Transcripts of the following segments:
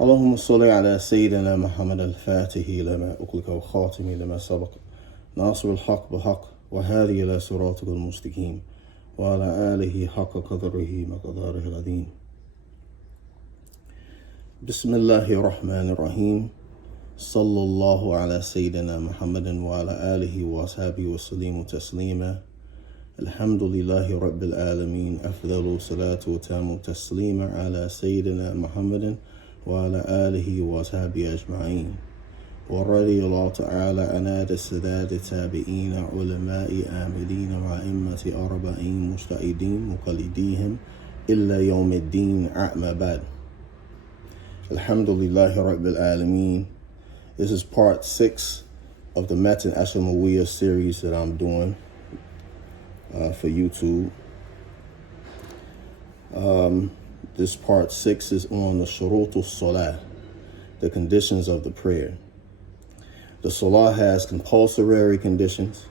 اللهم صل على سيدنا محمد الفاتح لما أغلق وخاتم لما سبق ناصر الحق بحق وهادي إلى صراطك المستقيم وعلى آله حق قدره مقداره العظيم. بسم الله الرحمن الرحيم. صلى الله على سيدنا محمد وعلى آله وأصحابه وسلم تسليما. الحمد لله رب العالمين. أفضل صلاة وتام تسليما على سيدنا محمد وعلى آله وصحبه أجمعين. ورضي الله تعالى عن السادات التابعين علماء عاملين وأئمة أربعين مجتهدين مقلديهم إلا يوم الدين. أما بعد. Alhamdulillah Rabbil Alameen. This is part 6 of the Matn Ashmawiyya series that I'm doing for YouTube. This part 6 is on the Shurut Salah, the conditions of the prayer. The Salah has compulsory conditions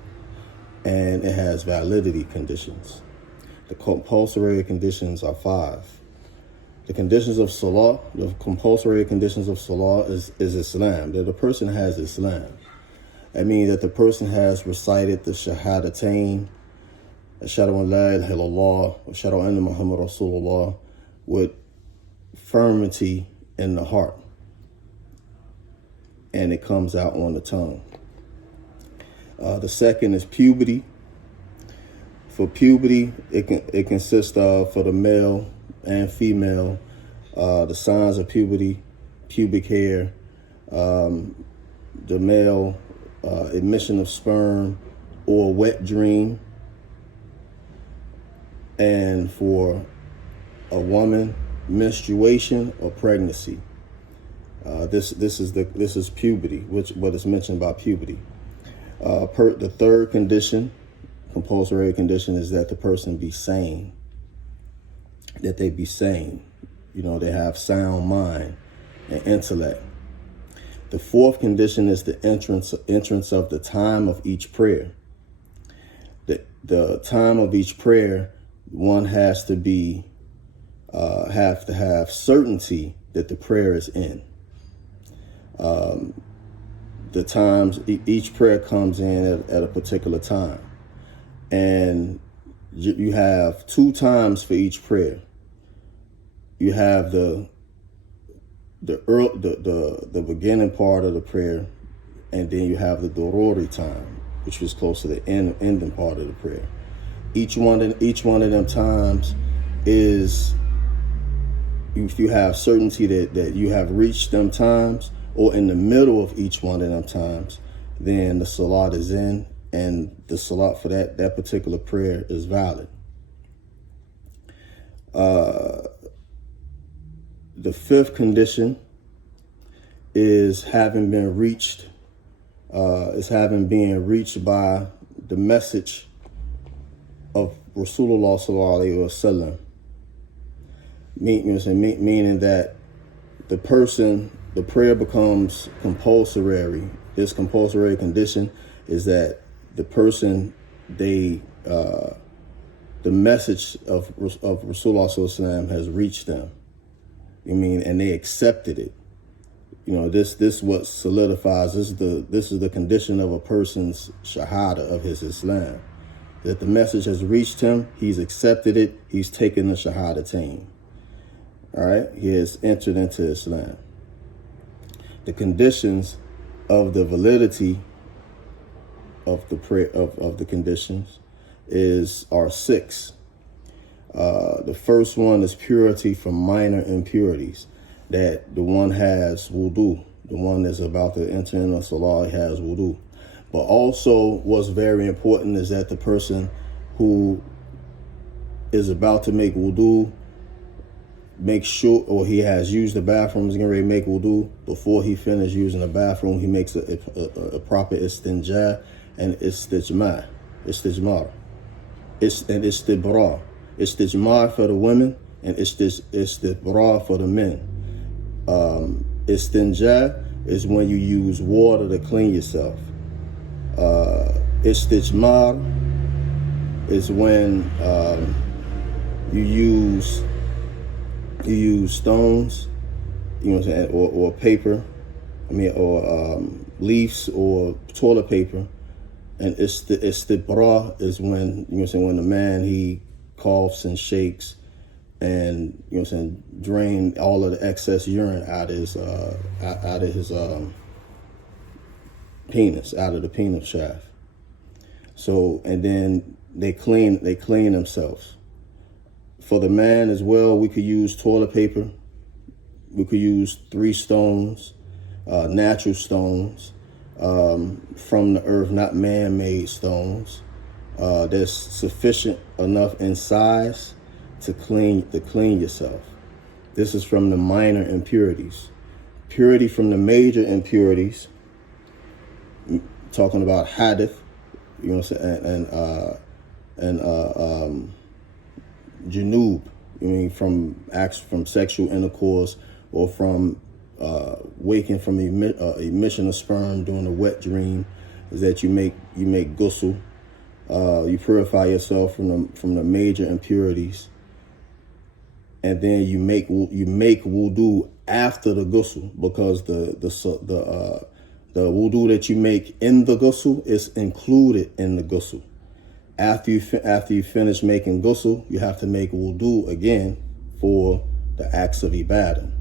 and it has validity conditions. The compulsory conditions are 5. The conditions of Salah, the compulsory conditions of Salah is Islam, that a person has Islam. I mean that the person has recited the Shahadatain, Ashhadu an la ilaha illallah, Ashhadu anna Muhammad Rasulullah, with firmity in the heart. And it comes out on the tongue. The second is puberty. For puberty, it consists of, for the male and female, the signs of puberty, pubic hair, the male emission of sperm or wet dream, and for a woman, menstruation or pregnancy. This is puberty, what is mentioned about puberty. The third condition, compulsory condition, is that the person be sane. That they be sane. They have sound mind and intellect. The fourth condition is the entrance of the time of each prayer. The time of each prayer, one has to be have certainty that the prayer is in. The times each prayer comes in at a particular time, and you have 2 times for each prayer. You have the beginning part of the prayer, and then you have the Dorori time, which was close to the ending part of the prayer. Each one of them times is, if you have certainty that you have reached them times, or in the middle of each one of them times, then the salat is in, and the salat for that particular prayer is valid. The fifth condition is having been reached by the message of Rasulullah sallallahu alaihi wasallam. Meaning that the prayer becomes compulsory. This compulsory condition is that the person, the message of Rasulullah sallallahu alaihi wasallam has reached them. And they accepted it. This what solidifies. This is the condition of a person's shahada, of his Islam. That the message has reached him, he's accepted it, he's taken the shahadatain. All right, he has entered into Islam. The conditions of the validity of the prayer of the conditions are 6. The first one is purity from minor impurities, that the one has wudu, the one that's about to enter into salah has wudu. But also what's very important is that the person who is about to make wudu make sure, or he has used the bathroom, is getting ready to make wudu, before he finishes using the bathroom, he makes a proper istinja and istijmar. Istijmar. And istibra. Istijmar for the women and istibra for the men. Istinja is when you use water to clean yourself. Istijmar is when you use stones you know what I'm saying, or paper, or leaves or toilet paper. And istibra is when, you know what I'm saying, when the man, he coughs and shakes and, you know what I'm saying, drain all of the excess urine out of his penis, out of the penis shaft. So, and then they clean themselves. For the man as well, we could use toilet paper. We could use 3 stones, natural stones, from the earth, not man-made stones. That's sufficient enough in size to clean yourself. This is from the minor impurities. Purity from the major impurities, talking about hadith, you know what I'm saying, and junub, I mean, from acts, from sexual intercourse, or from waking from emission of sperm during a wet dream, is that you make ghusl. You purify yourself from the major impurities, and then you make wudu after the ghusl, because the wudu that you make in the ghusl is included in the ghusl. After you finish making ghusl, you have to make wudu again for the acts of ibadah.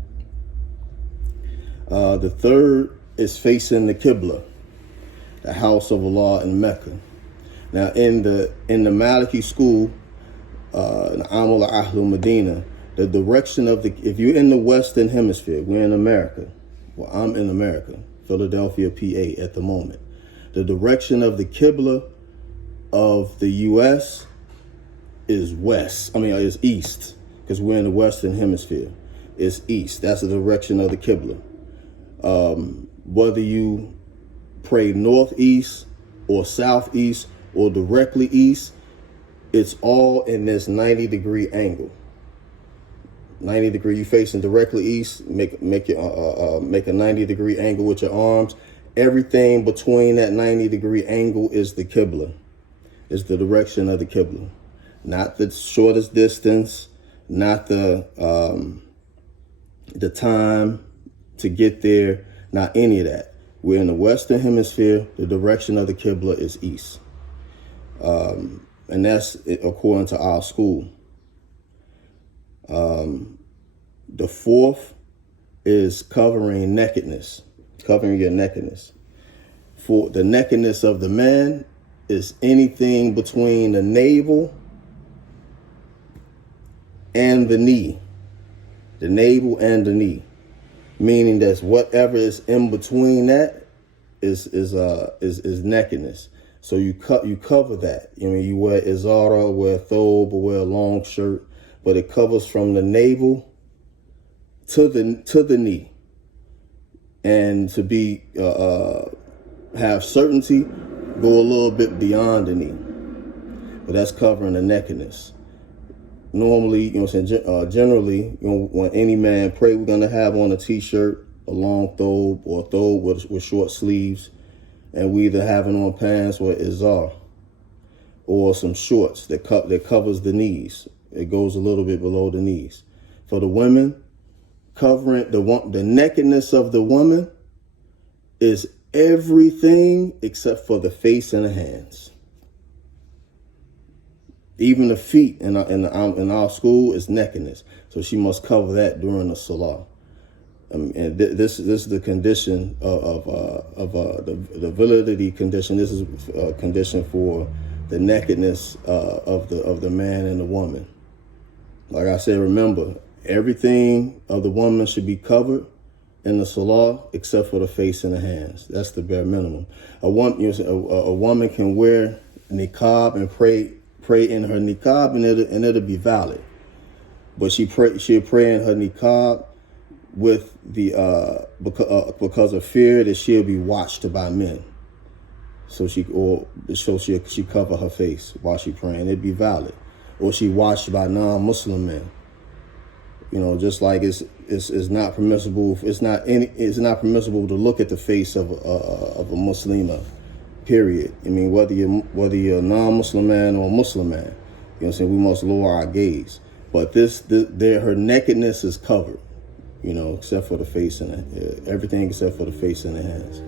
The third is facing the Qibla, the house of Allah in Mecca. Now, in the Maliki school, in Amul Ahlul Medina, the direction of if you're in the Western Hemisphere, we're in America. Well, I'm in America, Philadelphia, PA at the moment. The direction of the Qibla of the U.S. is is east, because we're in the Western Hemisphere. It's east. That's the direction of the Qibla. Whether you pray northeast or southeast or directly east, it's all in this 90-degree angle. 90 degree, you facing directly east, make a 90-degree angle with your arms. Everything between that 90-degree angle is the Qibla, is the direction of the Qibla. Not the shortest distance, not the time to get there, not any of that. We're in the Western Hemisphere. The direction of the Qibla is east. And that's according to our school. The fourth is covering your nakedness. For the nakedness of the man is anything between the navel and the knee. The navel and the knee. Meaning that whatever is in between that is nakedness. So you cover that. I mean, you wear izara, wear thobe, or wear a long shirt, but it covers from the navel to the knee. And to be have certainty, go a little bit beyond the knee. But that's covering the nakedness. Normally, you know what I'm saying, generally, you know, when any man pray, we're going to have on a t-shirt, a long thobe, or a thobe with short sleeves, and we either having on pants or izar, or some shorts that covers the knees. It goes a little bit below the knees. For the women, covering the nakedness of the woman is everything except for the face and the hands. Even the feet in our school is nakedness, so she must cover that during the Salah. And this is the condition of the validity condition. This is a condition for the nakedness of the man and the woman. Like I said, remember, everything of the woman should be covered in the Salah except for the face and the hands. That's the bare minimum. A woman can wear niqab and pray in her niqab, and it'll be valid. But she'll pray in her niqab with the because of fear that she'll be watched by men. So she cover her face while she praying. It'd be valid. Or she watched by non-Muslim men. You know, just like it's not permissible. It's not permissible to look at the face of a Muslima. Period. I mean, whether you're a non-Muslim man or a Muslim man, you know what I'm saying, we must lower our gaze. But her nakedness is covered. except for the face and everything except for the face and the hands.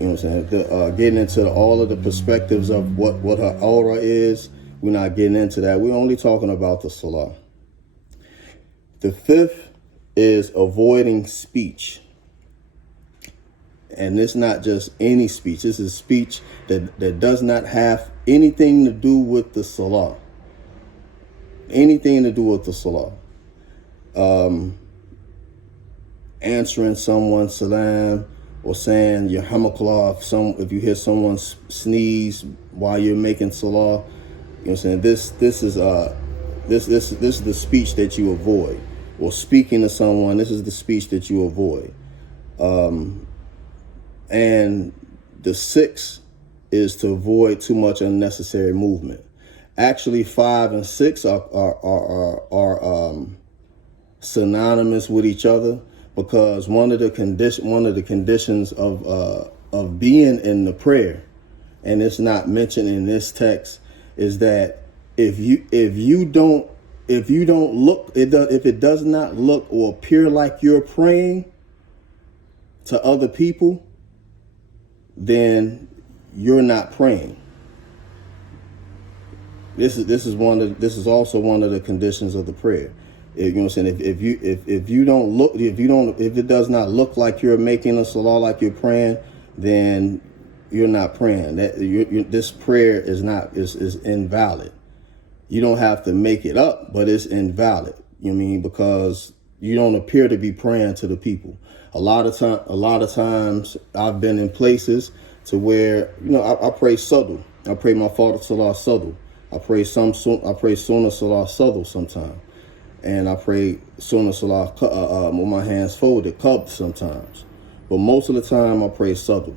You know what I'm saying? Getting into all of the perspectives of what her aura is, we're not getting into that. We're only talking about the salah. The fifth is avoiding speech. And it's not just any speech. This is speech that does not have anything to do with the salah. Anything to do with the salah. Answering someone's salam, or saying Yarhamakallah if you hear someone sneeze while you're making salah. You know what I'm saying? This is the speech that you avoid. Or speaking to someone, this is the speech that you avoid. And the sixth is to avoid too much unnecessary movement. Actually, 5 and 6 are synonymous with each other, because one of the conditions of being in the prayer, and it's not mentioned in this text, is that if it does not look or appear like you're praying to other people, then you're not praying. This is also one of the conditions of the prayer. You know what I'm saying? If it does not look like you're making a salah, like you're praying, then you're not praying. This prayer is invalid. You don't have to make it up, but it's invalid. You know what I mean? Because you don't appear to be praying to the people. A lot of times I've been in places to where, I pray Sadhu. I pray my Father Salah Sadhu. I pray Sunnah Salah Sadhu sometimes. And I pray Sunnah Salah with my hands folded, Qab sometimes. But most of the time I pray Sadhu.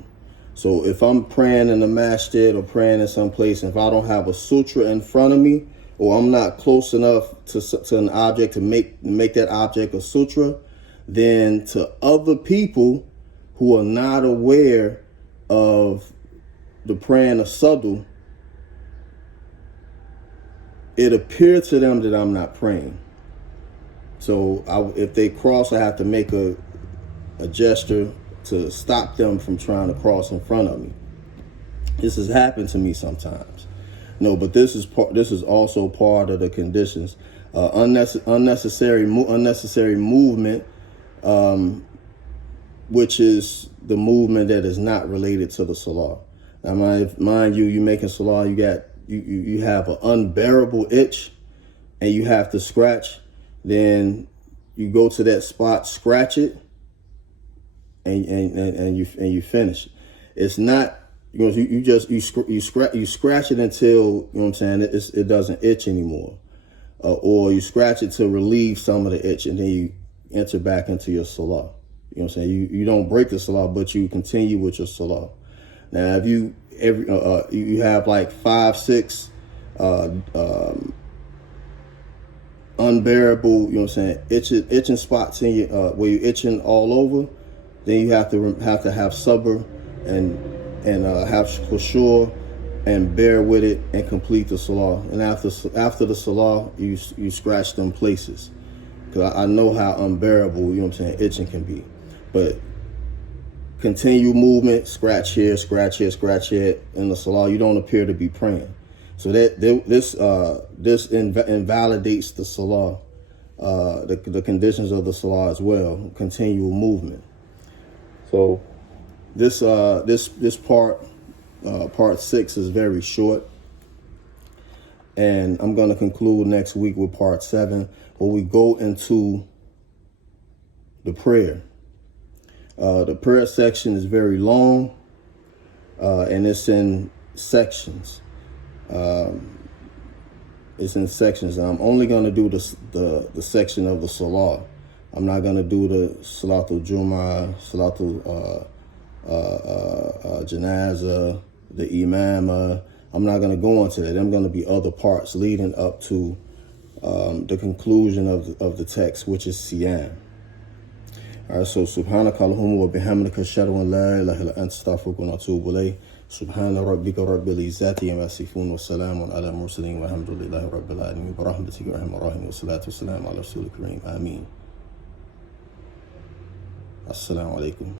So if I'm praying in the masjid or praying in some place, if I don't have a sutra in front of me, or I'm not close enough to an object to make that object a sutra, then to other people who are not aware of the praying of Sadhu, it appears to them that I'm not praying. So if they cross, I have to make a gesture to stop them from trying to cross in front of me. This has happened to me sometimes. No, but this is also part of the conditions. Unnecessary movement, which is the movement that is not related to the salah. Now, mind you, you're making salah, you have an unbearable itch, and you have to scratch. Then you go to that spot, scratch it, and you finish. It's not, you scratch it until, what I'm saying, it doesn't itch anymore, or you scratch it to relieve some of the itch, and then you enter back into your salah. You know what I'm saying? You don't break the salah, but you continue with your salah. Now, if you have like 5, 6 unbearable, you know what I'm saying, itching spots in your where you're itching all over, then you have to have sabr and have khushu' and bear with it and complete the salah. And after the salah, you scratch them places, because I know how unbearable, you know what I'm saying, itching can be. But continue movement, scratch here, scratch here, scratch here in the salah. You don't appear to be praying. So this invalidates the salah, the conditions of the salah as well. Continual movement. So this part 6 is very short, and I'm going to conclude next week with part 7, where we go into the prayer. The prayer section is very long, and it's in sections. It's in sections. I'm only going to do the section of the salah. I'm not going to do the Salatul Jum'ah, Salatul Janazah, the Imamah. I'm not going to go into that. There's going to be other parts leading up to the conclusion of the text, which is Siyam. All right, so Subhanaka Allahumma wa bihamdika ashhadu an la ilaha illa anta astaghfiruka wa atubu ilayk. Subhana rabbika rabbil izzati amma yasifun wa salamun ala mursalin walhamdulillahi rabbil alamin. Bi rahmatika ya arhamar rahimin wa salatu wassalamu ala rasulil kareem. Ameen. Assalamu alaikum.